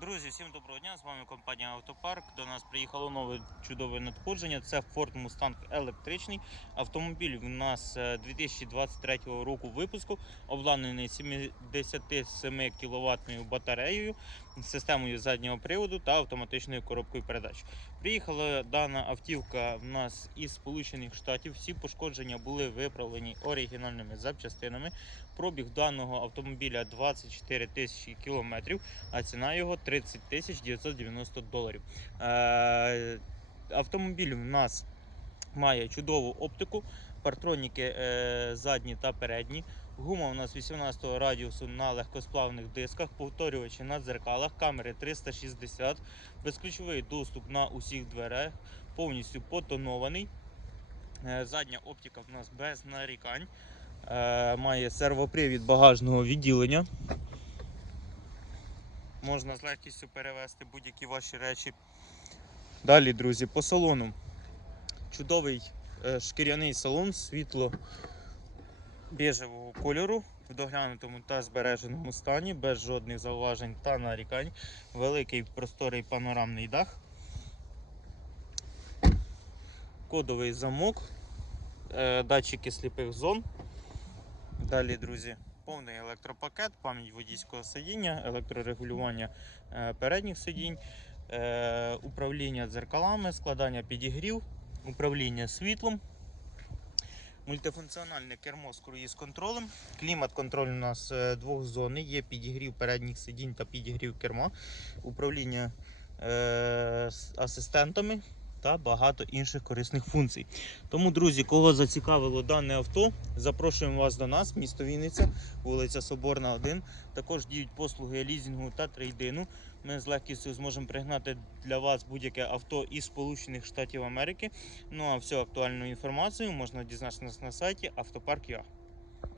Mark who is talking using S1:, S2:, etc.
S1: Друзі, всім доброго дня! З вами компанія Автопарк. До нас приїхало нове чудове надходження. Це Ford Mustang електричний. Автомобіль у нас е, 2023 року випуску, обладнаний 77 кВт батареєю, системою заднього приводу та автоматичною коробкою передач. Приїхала дана автівка в нас із Сполучених Штатів. Всі пошкодження були виправлені оригінальними запчастинами. Пробіг даного автомобіля 24 тисячі кілометрів а ціна його 30 тисяч 990 доларів. Автомобіль у нас має чудову оптику, партроніки е, задні та передні. Гума у нас 18 радіусу на легкосплавних дисках, повторювачі на дзеркалах, камери 360, безключовий доступ на усіх дверях, повністю потонований. Е, задня оптика у нас без нарікань. Е, має сервопривід багажного відділення можна з легкістю перевезти будь-які ваші речі. Далі, друзі, по салону. Чудовий е, шкіряний салон, світло біжевого кольору в доглянутому та збереженому стані, без жодних зауважень та нарікань. Великий просторий панорамний дах. Кодовий замок, е, датчики сліпих зон. Далі, друзі, повний електропакет, пам'ять водійського сидіння, електрорегулювання е, передніх сидінь, е, управління дзеркалами, складання підігрів, управління світлом, мультифункціональне кермо з круїз-контролем. Клімат-контроль у нас е, двохзонний, є підігрів передніх сидінь та підігрів керма, управління асистентами. Та багато інших корисних функцій. Тому, друзі, кого зацікавило дане авто, запрошуємо вас до нас, місто Вінниця, вулиця Соборна, 1. Також діють послуги лізінгу та трейдину. Ми з легкістю зможемо пригнати для вас будь-яке авто із Сполучених Штатів Америки. Ну а всю актуальну інформацію можна дізнатися на сайті автопарк.ua.